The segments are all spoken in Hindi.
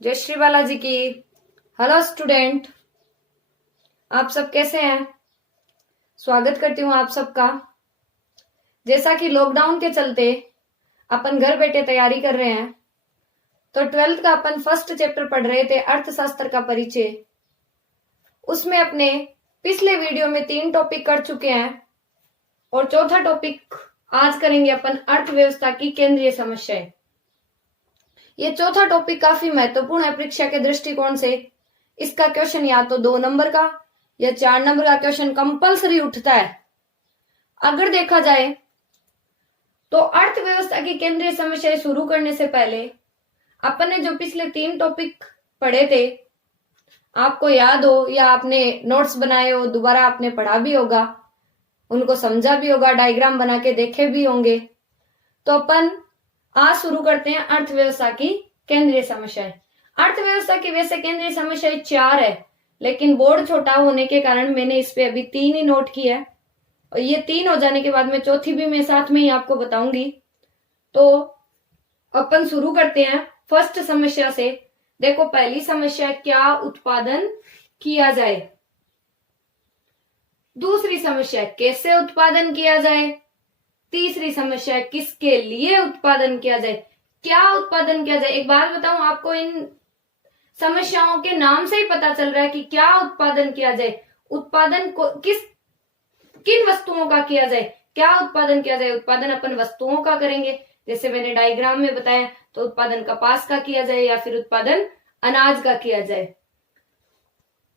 जय श्री बालाजी की। हेलो स्टूडेंट, आप सब कैसे हैं? स्वागत करती हूँ आप सबका। जैसा कि लॉकडाउन के चलते अपन घर बैठे तैयारी कर रहे हैं, तो 12th का अपन फर्स्ट चैप्टर पढ़ रहे थे, अर्थशास्त्र का परिचय। उसमें अपने पिछले वीडियो में 3 टॉपिक कर चुके हैं और चौथा टॉपिक आज करेंगे अपन, अर्थव्यवस्था की केंद्रीय समस्याएं। ये चौथा टॉपिक काफी महत्वपूर्ण है परीक्षा के दृष्टिकोण से। इसका क्वेश्चन या तो 2 नंबर का या 4 नंबर का क्वेश्चन कंपलसरी उठता है। अगर देखा जाए तो अर्थव्यवस्था की केंद्रीय समस्याएं शुरू करने से पहले अपन ने जो पिछले 3 टॉपिक पढ़े थे, आपको याद हो या आपने नोट्स बनाए हो, दोबारा आपने पढ़ा भी होगा, उनको समझा भी होगा, डायग्राम बना के देखे भी होंगे। तो अपन आज शुरू करते हैं अर्थव्यवस्था की केंद्रीय समस्याएं। अर्थव्यवस्था की वैसे केंद्रीय समस्याएं 4 है, लेकिन बोर्ड छोटा होने के कारण मैंने इस पे अभी 3 ही नोट किया है और ये 3 हो जाने के बाद में चौथी भी मैं साथ में ही आपको बताऊंगी। तो अपन शुरू करते हैं फर्स्ट समस्या से। देखो, पहली समस्या, क्या उत्पादन किया जाए। दूसरी समस्या, कैसे उत्पादन किया जाए। तीसरी समस्या, किसके लिए उत्पादन किया जाए, क्या उत्पादन किया जाए। एक बात बताऊं आपको, इन समस्याओं के नाम से ही पता चल रहा है कि क्या उत्पादन किया जाए, उत्पादन को किन वस्तुओं का किया जाए, क्या उत्पादन किया जाए। उत्पादन अपन वस्तुओं का करेंगे, जैसे मैंने डायग्राम में बताया, तो उत्पादन कपास का किया जाए या फिर उत्पादन अनाज का किया जाए।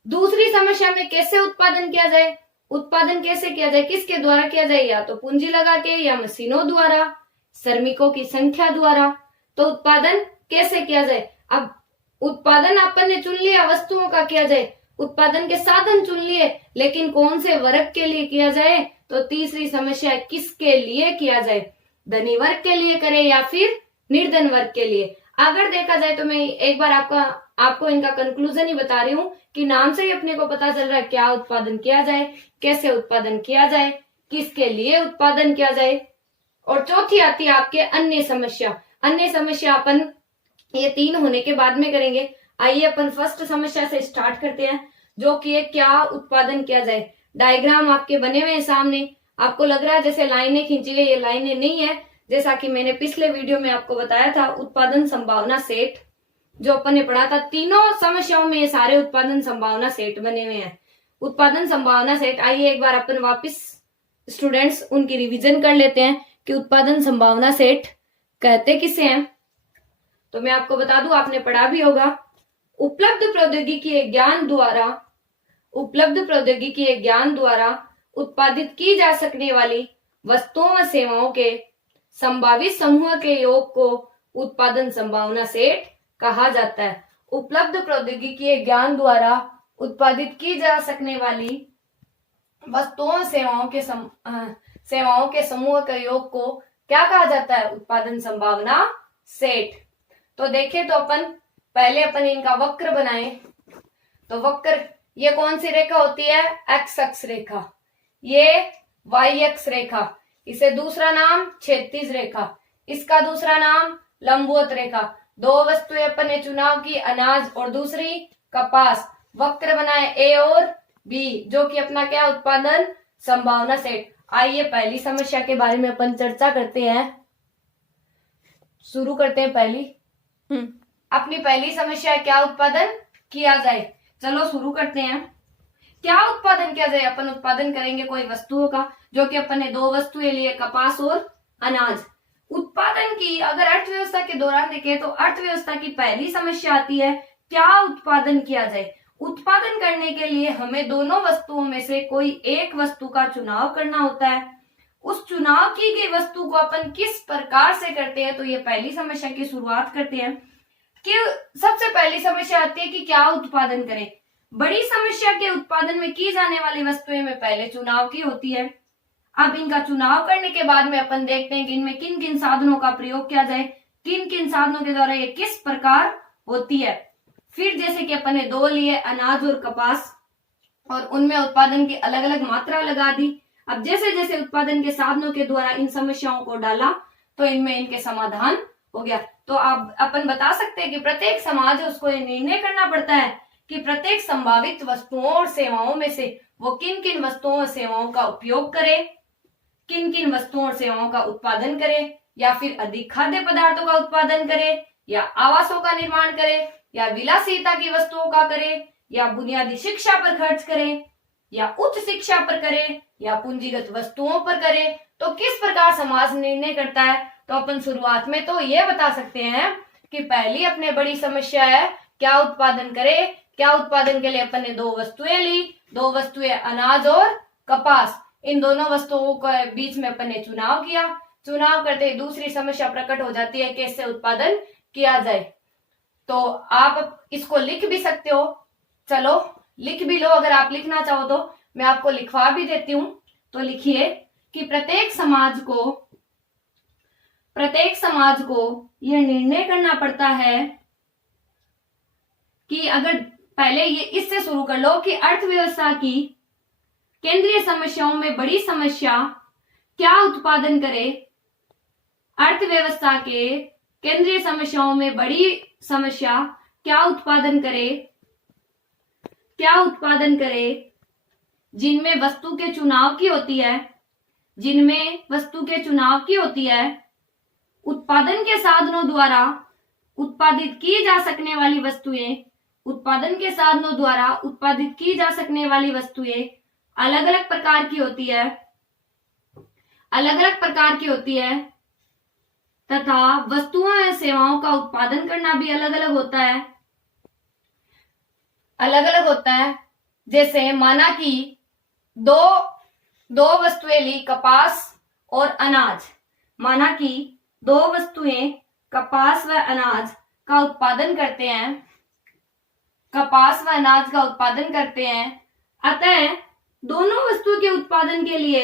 दूसरी समस्या में कैसे उत्पादन किया जाए, उत्पादन कैसे किया जाए, किसके द्वारा किया जाए, या तो पूंजी लगा के या मशीनों द्वारा, श्रमिकों की संख्या द्वारा। तो उत्पादन कैसे किया जाए। अब उत्पादन अपन ने चुन लिया, वस्तुओं का किया जाए, उत्पादन के साधन चुन लिए, लेकिन कौन से वर्ग के लिए किया जाए। तो तीसरी समस्या, किसके लिए किया जाए, धनी वर्ग के लिए करे या फिर निर्धन वर्ग के लिए। अगर देखा जाए तो मैं एक बार आपको इनका कंक्लूजन ही बता रही हूं कि नाम से ही अपने को पता चल रहा है क्या उत्पादन किया जाए, कैसे उत्पादन किया जाए, किसके लिए उत्पादन किया जाए। और चौथी आती है आपके अन्य समस्या। अन्य समस्या अपन ये 3 होने के बाद में करेंगे। आइए अपन फर्स्ट समस्या से स्टार्ट करते हैं, जो कि क्या उत्पादन किया जाए। डायग्राम आपके बने हुए हैं सामने। आपको लग रहा है जैसे लाइनें खींची गई, ये लाइनें नहीं है। जैसा कि मैंने पिछले वीडियो में आपको बताया था, उत्पादन संभावना सेट जो अपन ने पढ़ा था, तीनों समस्याओं में ये सारे उत्पादन संभावना सेट बने हुए हैं। उत्पादन संभावना सेट, आइए एक बार अपन वापस स्टूडेंट्स उनकी रिवीजन कर लेते हैं कि उत्पादन संभावना सेट कहते किसे हैं। तो मैं आपको बता दूं, आपने पढ़ा भी होगा। उपलब्ध प्रौद्योगिकी ज्ञान द्वारा उत्पादित की जा सकने वाली वस्तुओं व सेवाओं के संभावित समूह के योग को उत्पादन संभावना सेट कहा जाता है। उपलब्ध प्रौद्योगिकी ज्ञान द्वारा उत्पादित की जा सकने वाली वस्तुओं सेवाओं के समूह के योग को क्या कहा जाता है, उत्पादन संभावना सेट। तो देखें तो पहले अपन इनका वक्र बनाए। तो वक्र, ये कौन सी रेखा होती है, एक्स अक्ष रेखा, ये वाई अक्ष रेखा, इसे दूसरा नाम क्षैतिज रेखा, इसका दूसरा नाम लंबवत रेखा। 2 वस्तुएं अपन ने चुनाव की, अनाज और दूसरी कपास। वक्र बनाए ए और बी, जो कि अपना क्या, उत्पादन संभावना सेट। आइए पहली समस्या के बारे में अपन चर्चा करते हैं, शुरू करते हैं पहली। अपनी पहली समस्या, क्या उत्पादन किया जाए। चलो शुरू करते हैं। क्या उत्पादन किया जाए, अपन उत्पादन करेंगे कोई वस्तुओं का, जो कि अपन ने 2 वस्तुएं लिए, कपास और अनाज। उत्पादन की अगर अर्थव्यवस्था के दौरान देखें तो अर्थव्यवस्था की पहली समस्या आती है, क्या उत्पादन किया जाए। उत्पादन करने के लिए हमें दोनों वस्तुओं में से कोई एक वस्तु का चुनाव करना होता है। उस चुनाव की गई वस्तु को अपन किस प्रकार से करते हैं, तो ये पहली समस्या की शुरुआत करते हैं। कि सबसे पहली समस्या आती है कि क्या उत्पादन करें। बड़ी समस्या के उत्पादन में की जाने वाली वस्तुएं में पहले चुनाव की होती है। अब इनका चुनाव करने के बाद में अपन देखते हैं कि इनमें किन किन साधनों का प्रयोग किया जाए, किन किन साधनों के द्वारा ये किस प्रकार होती है। फिर जैसे कि अपन ने 2 लिए, अनाज और कपास, और उनमें उत्पादन की अलग अलग मात्रा लगा दी। अब जैसे जैसे उत्पादन के साधनों के द्वारा इन समस्याओं को डाला, तो इनमें इनके समाधान हो गया। तो आप अपन बता सकते हैं कि प्रत्येक समाज उसको ये निर्णय करना पड़ता है कि प्रत्येक संभावित वस्तुओं और सेवाओं में से वो किन किन वस्तुओं और सेवाओं का उपयोग करे, किन किन वस्तुओं और सेवाओं का उत्पादन करे, या फिर अधिक खाद्य पदार्थों का उत्पादन करे, या आवासों का निर्माण करे, या विलासिता की वस्तुओं का करे, या बुनियादी शिक्षा पर खर्च करे, या उच्च शिक्षा पर करे, या पूंजीगत वस्तुओं पर करे। तो किस प्रकार समाज निर्णय करता है? तो अपन शुरुआत में तो ये बता सकते हैं कि पहली अपने बड़ी समस्या है क्या उत्पादन करे। क्या उत्पादन के लिए अपन ने दो वस्तुएं ली, दो वस्तुएं अनाज और कपास। इन दोनों वस्तुओं के बीच में अपन ने चुनाव किया। चुनाव करते ही दूसरी समस्या प्रकट हो जाती है, कैसे उत्पादन किया जाए। तो आप इसको लिख भी सकते हो, चलो लिख भी लो, अगर आप लिखना चाहो तो मैं आपको लिखवा भी देती हूं। तो लिखिए कि प्रत्येक समाज को यह निर्णय करना पड़ता है कि अगर पहले ये इससे शुरू कर लो कि अर्थव्यवस्था की केंद्रीय समस्याओं में बड़ी समस्या क्या उत्पादन करे। अर्थव्यवस्था के केंद्रीय समस्याओं में बड़ी समस्या क्या उत्पादन करे, जिनमें वस्तु के चुनाव की होती है, उत्पादन के साधनों द्वारा उत्पादित की जा सकने वाली वस्तुएं अलग अलग प्रकार की होती है तथा वस्तुओं या सेवाओं का उत्पादन करना भी अलग अलग होता है। जैसे माना कि दो वस्तुएं ली, कपास और अनाज। माना कि दो वस्तुएं कपास व अनाज का उत्पादन करते हैं। अतः दोनों वस्तुओं के उत्पादन के लिए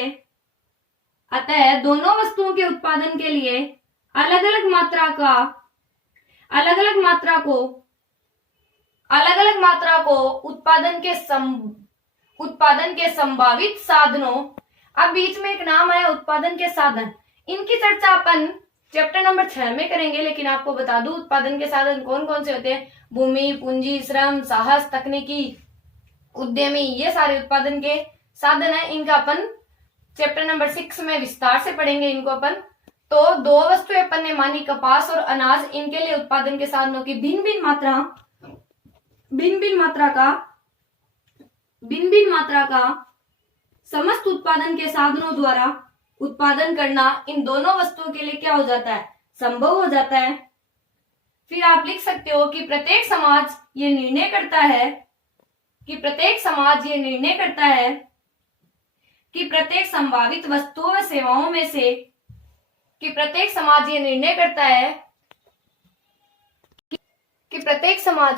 अलग अलग मात्रा को उत्पादन के संभावित साधनों। अब बीच में एक नाम आया उत्पादन के साधन, इनकी चर्चा अपन चैप्टर नंबर 6 में करेंगे, लेकिन आपको बता दूं उत्पादन के साधन कौन कौन से होते हैं। भूमि, पूंजी, श्रम, साहस, तकनीकी, उद्यमी, ये सारे उत्पादन के साधन है। इनका अपन चैप्टर नंबर 6 में विस्तार से पढ़ेंगे इनको अपन। तो दो वस्तुएं अपन ने मानी, कपास और अनाज, इनके लिए उत्पादन के साधनों की भिन्न भिन्न मात्रा का समस्त उत्पादन के साधनों द्वारा उत्पादन करना इन दोनों वस्तुओं के लिए क्या हो जाता है, संभव हो जाता है। फिर आप लिख सकते हो कि प्रत्येक समाज ये निर्णय करता है कि प्रत्येक संभावित वस्तुओं व सेवाओं में से प्रत्येक समाज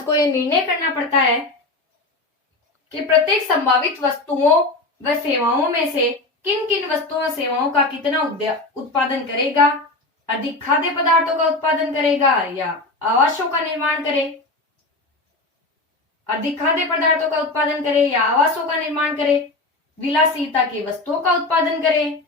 को ये निर्णय करना पड़ता है कि प्रत्येक संभावित वस्तुओं व सेवाओं में से किन किन वस्तुओं और सेवाओं का कितना उत्पादन करेगा। अधिक खाद्य पदार्थों का उत्पादन करेगा या आवासों का निर्माण करे। अधिक खाद्य पदार्थों का उत्पादन करे या आवासों का निर्माण करे। विलासिता की वस्तुओं का उत्पादन करे।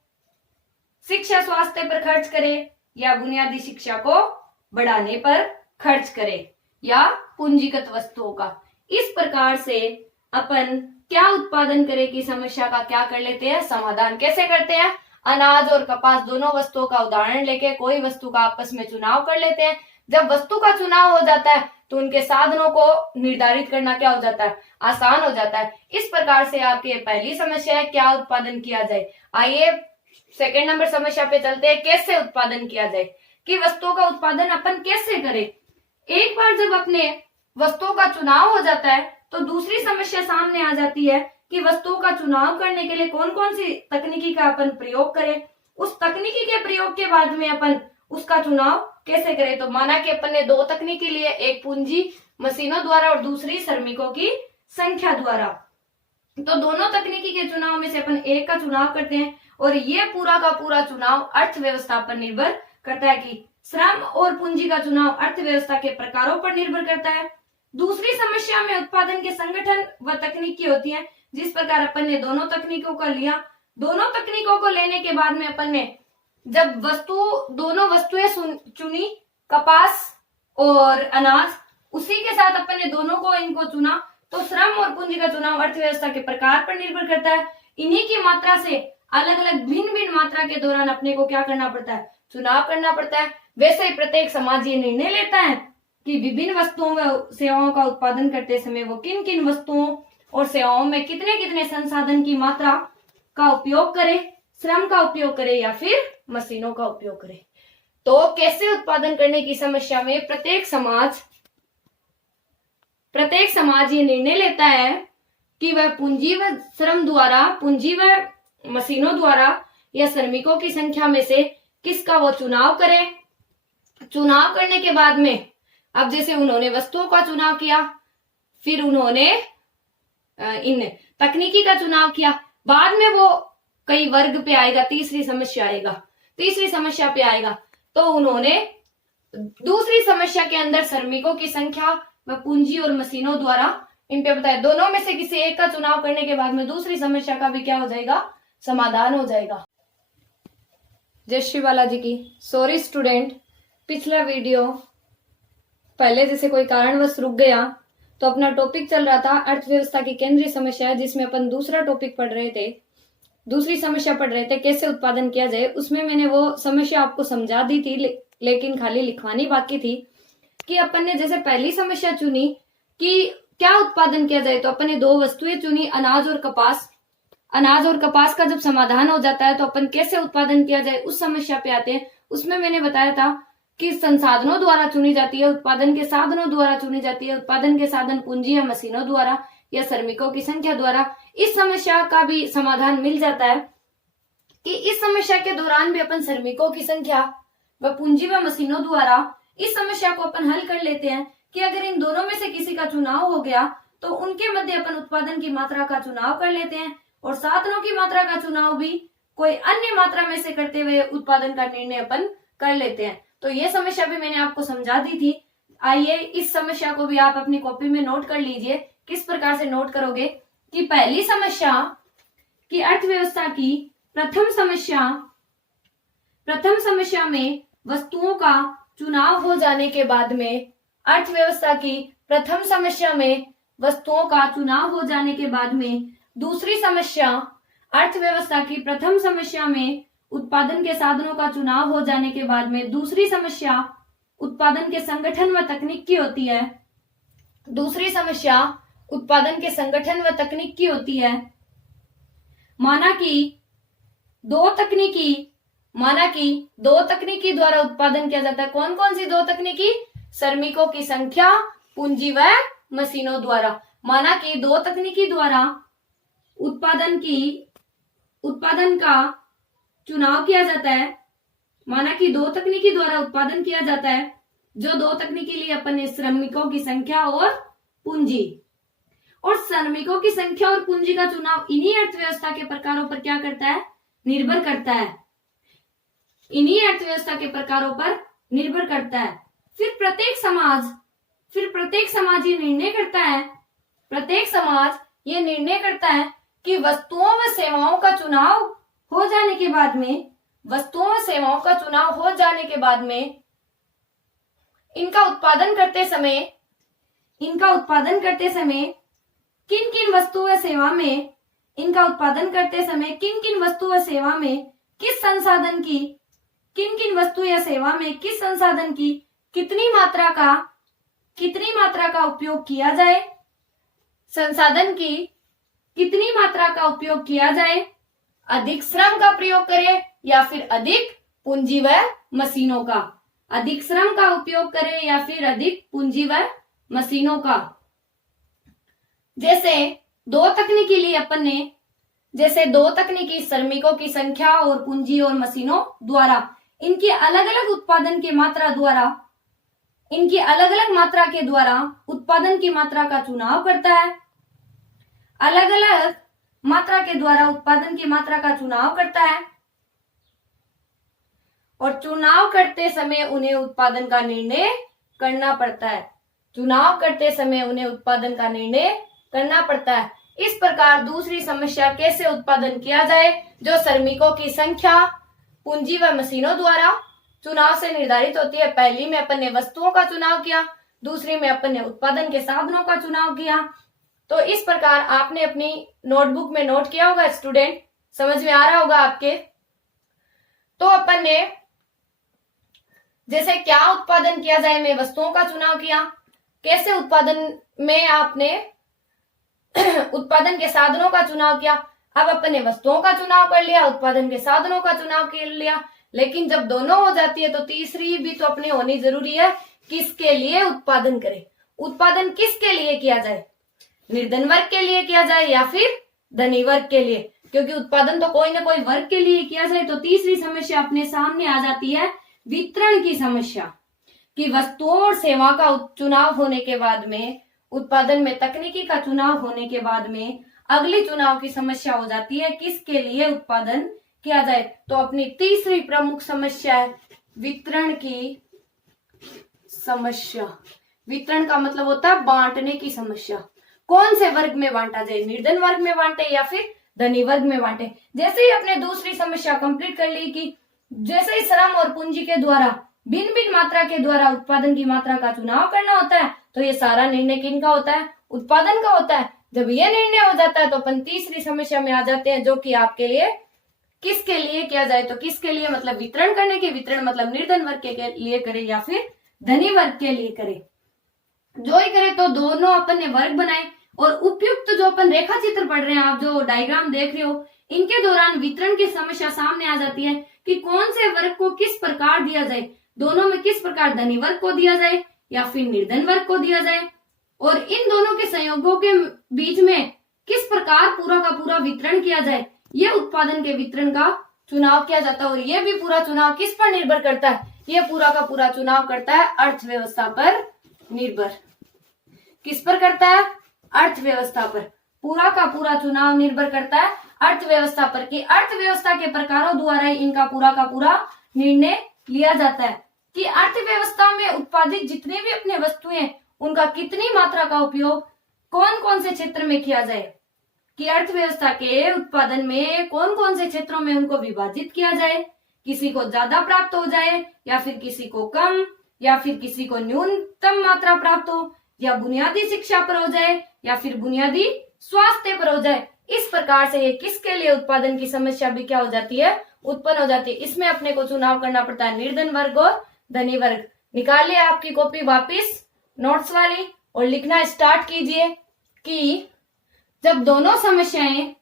शिक्षा स्वास्थ्य पर खर्च करे या बुनियादी शिक्षा को बढ़ाने पर खर्च करे या पूंजीगत वस्तुओं का। इस प्रकार से अपन क्या उत्पादन करे की समस्या का क्या कर लेते हैं, समाधान कैसे करते हैं। अनाज और कपास दोनों वस्तुओं का उदाहरण लेके कोई वस्तु का आपस में चुनाव कर लेते हैं। जब वस्तु का चुनाव हो जाता है तो उनके साधनों को निर्धारित करना क्या हो जाता है, आसान हो जाता है। इस प्रकार से आपकी पहली समस्या है क्या उत्पादन किया जाए। आइए सेकंड नंबर समस्या पे चलते हैं, कैसे उत्पादन किया जाए, कि वस्तुओं का उत्पादन अपन कैसे करें। एक बार जब अपने वस्तुओं का चुनाव हो जाता है तो दूसरी समस्या सामने आ जाती है कि वस्तुओं का चुनाव करने के लिए कौन कौन सी तकनीकी का अपन प्रयोग करें। उस तकनीकी के प्रयोग के बाद में अपन उसका चुनाव कैसे करें। तो माना कि अपन ने दो तकनीकी लिए, एक पूंजी मशीनों द्वारा और दूसरी श्रमिकों की संख्या द्वारा। तो दोनों तकनीकी के चुनाव में से अपन एक का चुनाव करते हैं और ये पूरा का पूरा चुनाव अर्थव्यवस्था पर निर्भर करता है कि श्रम और पूंजी का चुनाव अर्थव्यवस्था के प्रकारों पर निर्भर करता है। दूसरी समस्या में उत्पादन के संगठन व तकनीकी होती है। जिस प्रकार अपन ने दोनों तकनीकों का लिया, दोनों तकनीकों को लेने के बाद में अपन ने जब दोनों वस्तुएं चुनी कपास और अनाज, उसी के साथ अपन ने दोनों को इनको चुना, तो श्रम और पूंजी का चुनाव अर्थव्यवस्था के प्रकार पर निर्भर करता है। इन्हीं की मात्रा से अलग अलग भिन्न भिन्न मात्रा के दौरान अपने को क्या करना पड़ता है, चुनाव करना पड़ता है। वैसे ही प्रत्येक समाज ये निर्णय लेता है कि विभिन्न वस्तुओं व सेवाओं का उत्पादन करते समय वो किन किन वस्तुओं और सेवाओं में कितने कितने संसाधन की मात्रा का उपयोग करे, श्रम का उपयोग करे या फिर मशीनों का उपयोग करे। तो कैसे उत्पादन करने की समस्या में प्रत्येक समाज ये निर्णय लेता है कि वह पूंजी व श्रम द्वारा, पूंजी व मशीनों द्वारा या श्रमिकों की संख्या में से किसका वो चुनाव करे। चुनाव करने के बाद में अब जैसे उन्होंने वस्तुओं का चुनाव किया, फिर उन्होंने इन तकनीकी का चुनाव किया, बाद में वो कई वर्ग पे आएगा, तीसरी समस्या पे आएगा। तो उन्होंने दूसरी समस्या के अंदर श्रमिकों की संख्या व पूंजी और मशीनों द्वारा इन पे बताया, दोनों में से किसी एक का चुनाव करने के बाद में दूसरी समस्या का भी क्या हो जाएगा, समाधान हो जाएगा। जय श्री बालाजी की। सॉरी स्टूडेंट, पिछला वीडियो पहले जैसे कोई कारणवश रुक गया, तो अपना टॉपिक चल रहा था अर्थव्यवस्था की केंद्रीय समस्या, जिसमें अपन दूसरा टॉपिक पढ़ रहे थे, दूसरी समस्या पढ़ रहे थे कैसे उत्पादन किया जाए। उसमें मैंने वो समस्या आपको समझा दी थी, लेकिन खाली लिखवानी बाकी थी कि अपन ने जैसे पहली समस्या चुनी कि क्या उत्पादन किया जाए, तो अपन ने दो वस्तुएं चुनी, अनाज और कपास। अनाज और कपास का जब समाधान हो जाता है तो अपन कैसे उत्पादन किया जाए उस समस्या पे आते हैं। उसमें मैंने बताया था कि संसाधनों द्वारा चुनी जाती है, उत्पादन के साधनों द्वारा चुनी जाती है, उत्पादन के साधन पूंजी या मशीनों द्वारा या श्रमिकों की संख्या द्वारा। इस समस्या का भी समाधान मिल जाता है कि इस समस्या के दौरान भी अपन श्रमिकों की संख्या व पूंजी व मशीनों द्वारा इस समस्या को अपन हल कर लेते हैं कि अगर इन दोनों में से किसी का चुनाव हो गया तो उनके मध्य अपन उत्पादन की मात्रा का चुनाव कर लेते हैं, और साधनों की मात्रा का चुनाव भी कोई अन्य मात्रा में से करते हुए उत्पादन का निर्णय अपन कर लेते हैं। तो ये समस्या भी मैंने आपको समझा दी थी। आइए इस समस्या को भी आप अपनी कॉपी में नोट कर लीजिए। किस प्रकार से नोट करोगे कि पहली समस्या की अर्थव्यवस्था की प्रथम समस्या में वस्तुओं का चुनाव हो जाने के बाद में, अर्थव्यवस्था की प्रथम समस्या में वस्तुओं का चुनाव हो जाने के बाद में दूसरी समस्या, अर्थव्यवस्था की प्रथम समस्या में उत्पादन के साधनों का चुनाव हो जाने के बाद में दूसरी समस्या उत्पादन के संगठन व तकनीक की होती है। दूसरी समस्या उत्पादन के संगठन व तकनीक की होती है। माना कि दो तकनीकी द्वारा उत्पादन किया जाता है। कौन कौन सी दो तकनीकी? श्रमिकों की संख्या, पूंजी व मशीनों द्वारा। माना कि दो तकनीकी द्वारा उत्पादन का चुनाव किया जाता है। माना कि दो तकनीकी द्वारा उत्पादन किया जाता है, जो दो तकनीकी लिए अपन ने श्रमिकों की संख्या और पूंजी, और श्रमिकों की संख्या और पूंजी का चुनाव इन्हीं अर्थव्यवस्था के प्रकारों पर क्या करता है, निर्भर करता है। इन्हीं अर्थव्यवस्था के प्रकारों पर निर्भर करता है। फिर प्रत्येक समाज ये निर्णय करता है कि वस्तुओं व सेवाओं का चुनाव हो जाने के बाद में इनका उत्पादन करते समय किन किन वस्तु व सेवा में किस संसाधन की कितनी मात्रा का उपयोग किया जाए, संसाधन की कितनी मात्रा का उपयोग किया जाए, अधिक श्रम का प्रयोग करें या फिर अधिक पूंजी व मशीनों का, अधिक श्रम का उपयोग करें या फिर अधिक पूंजी व मशीनों का। जैसे दो तकनीकी लिए अपन ने, जैसे दो तकनीकी श्रमिकों की संख्या और पूंजी और मशीनों द्वारा इनकी अलग अलग उत्पादन की मात्रा द्वारा, इनकी अलग अलग मात्रा के द्वारा उत्पादन की मात्रा का चुनाव करता है। अलग अलग मात्रा के द्वारा उत्पादन की मात्रा का चुनाव करता है, और चुनाव करते समय उन्हें उत्पादन का निर्णय करना पड़ता है। इस प्रकार दूसरी समस्या कैसे उत्पादन किया जाए, जो श्रमिकों की संख्या, पूंजी व मशीनों द्वारा चुनाव से निर्धारित होती है। पहली में अपन ने वस्तुओं का चुनाव किया, दूसरी में अपन ने उत्पादन के साधनों का चुनाव किया। तो इस प्रकार आपने अपनी नोटबुक में नोट किया होगा स्टूडेंट, समझ में आ रहा होगा आपके। तो अपन ने जैसे क्या उत्पादन किया जाए में वस्तुओं का चुनाव किया, कैसे उत्पादन में आपने उत्पादन के साधनों का चुनाव किया। अब अपन ने वस्तुओं का चुनाव कर लिया, उत्पादन के साधनों का चुनाव कर लिया, लेकिन जब दोनों हो जाती है तो तीसरी भी तो अपनी होनी जरूरी है, किसके लिए उत्पादन करें। उत्पादन किसके लिए किया जाए, निर्धन वर्ग के लिए किया जाए या फिर धनी वर्ग के लिए, क्योंकि उत्पादन तो कोई ना कोई वर्ग के लिए किया जाए। तो तीसरी समस्या अपने सामने आ जाती है वितरण की समस्या, कि वस्तुओं और सेवा का चुनाव होने के बाद में, उत्पादन में तकनीकी का चुनाव होने के बाद में अगली चुनाव की समस्या हो जाती है किसके लिए उत्पादन किया जाए। तो अपनी तीसरी प्रमुख समस्या है वितरण की समस्या। वितरण का मतलब होता है बांटने की समस्या। कौन से वर्ग में बांटा जाए, निर्धन वर्ग में बांटे या फिर धनी वर्ग में बांटे। जैसे ही अपने दूसरी समस्या कंप्लीट कर ली कि जैसे ही श्रम और पूंजी के द्वारा भिन्न भिन्न मात्रा के द्वारा उत्पादन की मात्रा का चुनाव करना होता है, तो ये सारा निर्णय किनका होता है, उत्पादन का होता है। जब ये निर्णय हो जाता है तो अपन तीसरी समस्या में आ जाते हैं, जो कि आपके लिए किसके लिए किया जाए। तो किसके लिए मतलब वितरण करने के, वितरण मतलब निर्धन वर्ग के लिए करे या फिर धनी वर्ग के लिए करे, जो ही करे। तो दोनों अपन ने वर्ग बनाए और उपयुक्त जो अपन रेखा चित्र पढ़ रहे हैं, आप जो डायग्राम देख रहे हो, इनके दौरान वितरण की समस्या सामने आ जाती है कि कौन से वर्ग को किस प्रकार दिया जाए, दोनों में किस प्रकार धनी वर्ग को दिया जाए या फिर निर्धन वर्ग को दिया जाए, और इन दोनों के संयोगों के बीच में किस प्रकार पूरा का पूरा वितरण किया जाए। ये उत्पादन के वितरण का चुनाव किया जाता है। और ये भी पूरा चुनाव किस पर निर्भर करता है, ये पूरा का पूरा चुनाव करता है अर्थव्यवस्था पर निर्भर। किस पर करता है, अर्थव्यवस्था पर। पूरा का पूरा चुनाव निर्भर करता है अर्थव्यवस्था पर, कि अर्थव्यवस्था के प्रकारों द्वारा इनका पूरा का पूरा निर्णय लिया जाता है कि अर्थव्यवस्था में उत्पादित जितने भी अपने वस्तुएं, उनका कितनी मात्रा का उपयोग कौन कौन से क्षेत्र में किया जाए, कि अर्थव्यवस्था के उत्पादन में कौन कौन से क्षेत्रों में उनको विभाजित किया जाए, किसी को ज्यादा प्राप्त हो जाए या फिर किसी को कम, या फिर किसी को न्यूनतम मात्रा प्राप्त हो, या बुनियादी शिक्षा पर हो जाए या फिर बुनियादी स्वास्थ्य पर हो जाए। इस प्रकार से ये किसके लिए उत्पादन की समस्या भी क्या हो जाती है, उत्पन्न हो जाती है। इसमें अपने को चुनाव करना पड़ता है निर्धन वर्ग और धनी वर्ग। निकालिए आपकी कॉपी वापिस नोट्स वाली और लिखना स्टार्ट कीजिए कि जब दोनों समस्याएं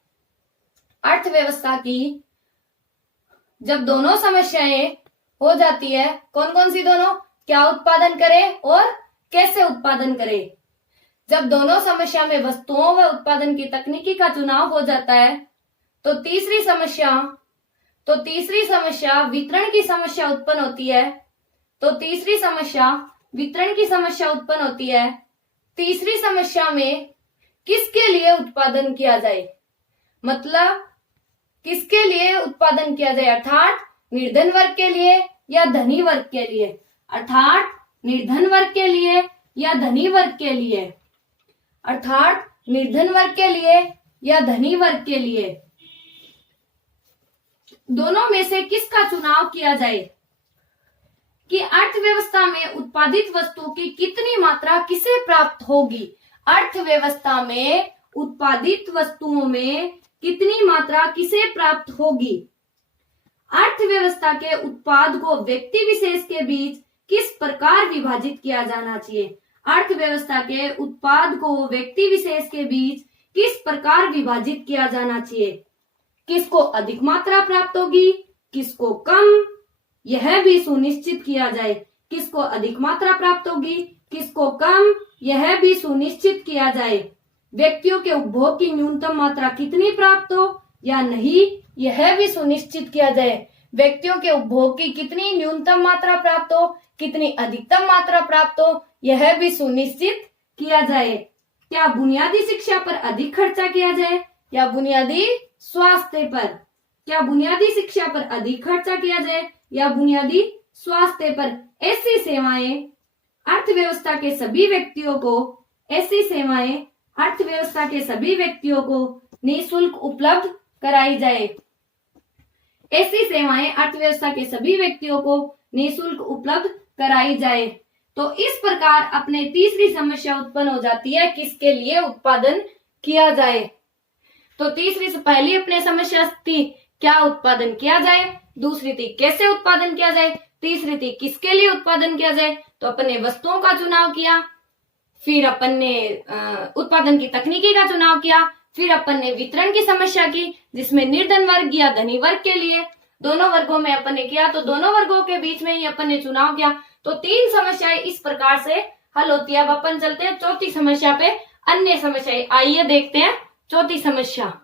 अर्थव्यवस्था की, जब दोनों समस्याएं हो जाती है, कौन कौन सी दोनों, क्या उत्पादन करें और कैसे उत्पादन करें। जब दोनों समस्या में वस्तुओं व उत्पादन की तकनीकी का चुनाव हो जाता है तो तीसरी समस्या वितरण की समस्या उत्पन्न होती है। तो तीसरी समस्या वितरण की समस्या उत्पन्न होती है। तीसरी समस्या में किसके लिए उत्पादन किया जाए, मतलब किसके लिए उत्पादन किया जाए, अर्थात निर्धन वर्ग के लिए या धनी वर्ग के लिए, अर्थात निर्धन वर्ग के लिए या धनी वर्ग के लिए, अर्थात निर्धन वर्ग के लिए या धनी वर्ग के लिए, दोनों में से किसका चुनाव किया जाए, कि अर्थव्यवस्था में उत्पादित वस्तु की कितनी मात्रा किसे प्राप्त होगी। अर्थव्यवस्था में उत्पादित वस्तुओं में कितनी मात्रा किसे प्राप्त होगी। अर्थव्यवस्था के उत्पाद को व्यक्ति विशेष के बीच किस प्रकार विभाजित किया जाना चाहिए। अर्थव्यवस्था के उत्पाद को व्यक्ति विशेष के बीच किस प्रकार विभाजित किया जाना चाहिए। किसको अधिक मात्रा प्राप्त होगी, किसको कम, यह भी सुनिश्चित किया जाए। किसको अधिक मात्रा प्राप्त होगी, किसको कम, यह भी सुनिश्चित किया जाए। व्यक्तियों के उपभोग की न्यूनतम मात्रा कितनी प्राप्त हो या नहीं, यह भी सुनिश्चित किया जाए। व्यक्तियों के उपभोग की कितनी न्यूनतम मात्रा प्राप्त हो, कितनी अधिकतम मात्रा प्राप्त हो, यह भी सुनिश्चित किया जाए। क्या बुनियादी शिक्षा पर अधिक खर्चा किया जाए या बुनियादी स्वास्थ्य पर। क्या बुनियादी शिक्षा पर अधिक खर्चा किया जाए या बुनियादी स्वास्थ्य पर। ऐसी सेवाएं अर्थव्यवस्था के सभी व्यक्तियों को निःशुल्क उपलब्ध कराई जाए। ऐसी सेवाएं अर्थव्यवस्था के सभी व्यक्तियों को निःशुल्क उपलब्ध कराई जाए। तो इस प्रकार अपने तीसरी समस्या उत्पन्न हो जाती है, किसके लिए उत्पादन किया जाए। तो तीसरी से पहली अपने समस्या थी क्या उत्पादन किया जाए, दूसरी थी कैसे उत्पादन किया जाए, तीसरी थी किसके लिए उत्पादन किया जाए। तो अपन ने वस्तुओं का चुनाव किया, फिर अपन ने उत्पादन की तकनीकी का चुनाव किया, फिर अपन ने वितरण की समस्या की जिसमें निर्धन वर्ग या धनी वर्ग के लिए दोनों वर्गों में अपन ने किया, तो दोनों वर्गों के बीच में ही अपन ने चुनाव किया। तो तीन समस्याएं इस प्रकार से हल होती है। अब अपन चलते हैं चौथी समस्या पे, अन्य समस्याएं। आइए देखते हैं चौथी समस्या।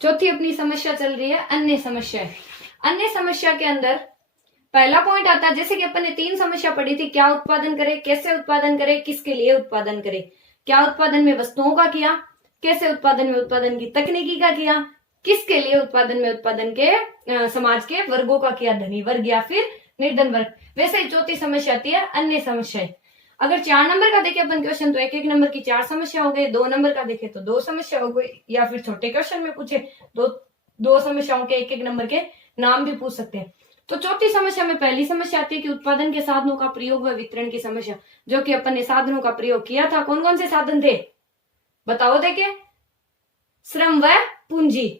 चौथी अपनी समस्या चल रही है अन्य समस्या। अन्य समस्या के अंदर पहला पॉइंट आता है, जैसे कि अपन ने तीन समस्या पढ़ी थी, क्या उत्पादन करे, कैसे उत्पादन करे, किसके लिए उत्पादन करे। क्या उत्पादन में वस्तुओं का किया, कैसे उत्पादन में उत्पादन की तकनीकी का किया, किसके लिए उत्पादन में उत्पादन के समाज के वर्गों का किया, धनी वर्ग या फिर निर्धन वर्ग। वैसे ही चौथी समस्या आती है अन्य समस्याएं। अगर 4 नंबर का देखे अपन क्वेश्चन तो 1-1 नंबर की 4 समस्या हो गई, 2 नंबर का देखे तो 2 समस्या हो गई, या फिर छोटे क्वेश्चन में पूछे तो 2 समस्याओं के 1-1 नंबर के नाम भी पूछ सकते हैं। तो चौथी समस्या में पहली समस्या आती है कि उत्पादन के साधनों का प्रयोग व वितरण की समस्या, जो कि अपन ने साधनों का प्रयोग किया था। कौन कौन से साधन थे बताओ देखे, श्रम व पूंजी।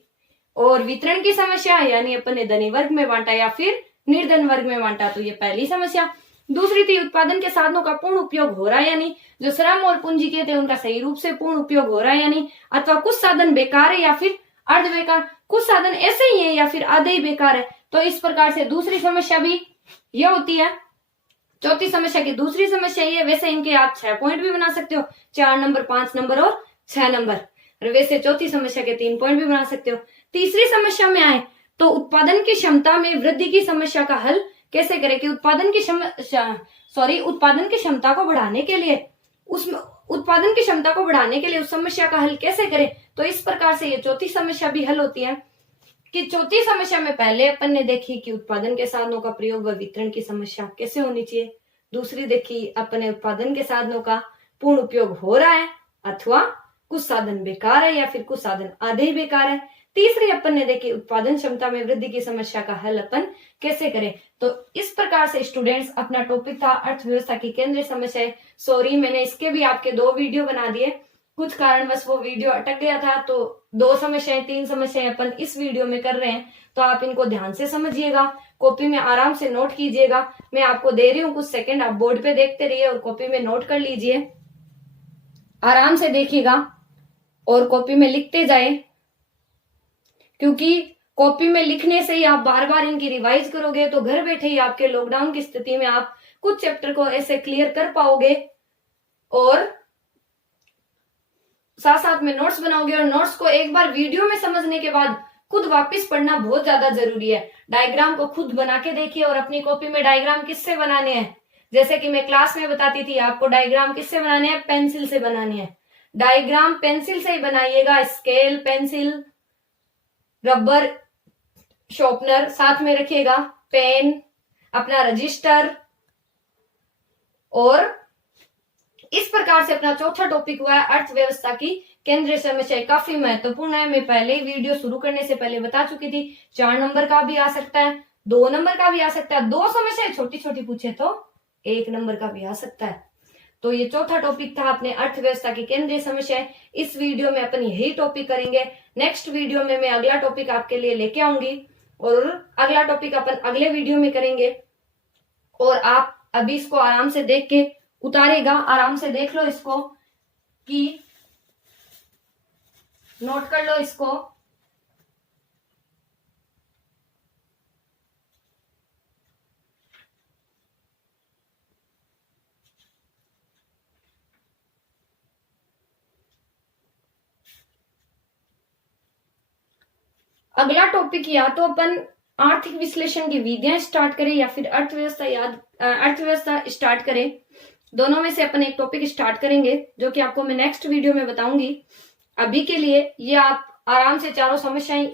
और वितरण की समस्या यानी अपन ने धनी वर्ग में बांटा या फिर निर्धन वर्ग में बांटा, तो ये पहली समस्या। दूसरी थी उत्पादन के साधनों का पूर्ण उपयोग हो रहा है, यानी जो श्रम और पूंजी के थे उनका सही रूप से पूर्ण उपयोग हो रहा है, यानी अथवा कुछ साधन बेकार है या फिर अर्ध बेकार, कुछ साधन ऐसे ही है या फिर आधे ही बेकार है। तो इस प्रकार से दूसरी समस्या भी यह होती है। चौथी समस्या की दूसरी समस्या ये, वैसे इनके आप 6 पॉइंट भी बना सकते हो, 4 नंबर, 5 नंबर और 6 नंबर। वैसे चौथी समस्या के 3 पॉइंट भी बना सकते हो। तीसरी समस्या में आए तो उत्पादन की क्षमता में वृद्धि की समस्या का हल कैसे करें, कि उत्पादन की क्षमता को बढ़ाने के लिए उस समस्या का हल कैसे करें। तो इस प्रकार से ये चौथी समस्या भी हल होती है। कि चौथी समस्या में पहले अपन ने देखी कि उत्पादन के साधनों का प्रयोग व वितरण की समस्या कैसे होनी चाहिए। दूसरी देखी अपने उत्पादन के साधनों का पूर्ण उपयोग हो रहा है अथवा कुछ साधन बेकार है या फिर कुछ साधन आधे ही बेकार है। तीसरी अपन ने देखी उत्पादन क्षमता में वृद्धि की समस्या का हल अपन कैसे करें। तो इस प्रकार से स्टूडेंट्स अपना टॉपिक था अर्थव्यवस्था की केंद्रीय समस्याएं। सॉरी मैंने इसके भी आपके 2 वीडियो बना दिए, कुछ कारणवश वो वीडियो अटक गया था, तो 2 समस्याएं 3 समस्याएं अपन इस वीडियो में कर रहे हैं। तो आप इनको ध्यान से समझिएगा, कॉपी में आराम से नोट कीजिएगा। मैं आपको दे रही हूँ कुछ सेकंड, आप बोर्ड पे देखते रहिए और कॉपी में नोट कर लीजिए। आराम से देखिएगा और कॉपी में लिखते जाए, क्योंकि कॉपी में लिखने से ही आप बार बार इनकी रिवाइज करोगे तो घर बैठे ही आपके लॉकडाउन की स्थिति में आप कुछ चैप्टर को ऐसे क्लियर कर पाओगे और साथ साथ में नोट्स बनाओगे। और नोट्स को एक बार वीडियो में समझने के बाद खुद वापस पढ़ना बहुत ज्यादा जरूरी है। डायग्राम को खुद बना के देखिए और अपनी कॉपी में डायग्राम किससे बनाने हैं, जैसे कि मैं क्लास में बताती थी आपको डायग्राम किससे बनाने हैं, पेंसिल से बनाने हैं। डायग्राम पेंसिल से ही बनाइएगा, स्केल, पेंसिल, रबर, शॉर्पनर साथ में रखिएगा, पेन, अपना रजिस्टर। और इस प्रकार से अपना चौथा टॉपिक हुआ है अर्थव्यवस्था की केंद्रीय समस्याएं। काफी महत्वपूर्ण है, मैं पहले ही वीडियो शुरू करने से पहले बता चुकी थी। 4 नंबर का भी आ सकता है, 2 नंबर का भी आ सकता है, 2 समस्याएं छोटी छोटी पूछे तो 1 नंबर का भी आ सकता है। तो ये चौथा टॉपिक था अपने अर्थव्यवस्था की केंद्रीय समस्याएं। इस वीडियो में अपन यही टॉपिक करेंगे। नेक्स्ट वीडियो में मैं अगला टॉपिक आपके लिए लेके आऊंगी और अगला टॉपिक अपन अगले वीडियो में करेंगे। और आप अभी इसको आराम से देख के उतारेगा, आराम से देख लो इसको, कि नोट कर लो इसको। अगला टॉपिक या तो अपन आर्थिक विश्लेषण की विधियां स्टार्ट करें या फिर अर्थव्यवस्था स्टार्ट करें। दोनों में से अपन एक टॉपिक स्टार्ट करेंगे जो कि आपको मैं नेक्स्ट वीडियो में बताऊंगी। अभी के लिए ये आप आराम से चारों समस्याएं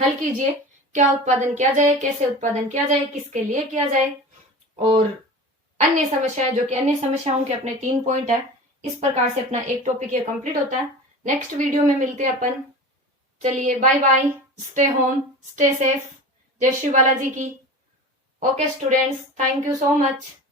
हल कीजिए। क्या उत्पादन किया जाए, कैसे उत्पादन किया जाए, किसके लिए किया जाए, और अन्य समस्याएं जो कि अन्य समस्याओं के अपने 3 पॉइंट है। इस प्रकार से अपना एक टॉपिक ये कंप्लीट होता है। नेक्स्ट वीडियो में मिलते हैं अपन। चलिए bye bye, stay home, stay safe, जय श्री बालाजी की। Okay students, thank you so much.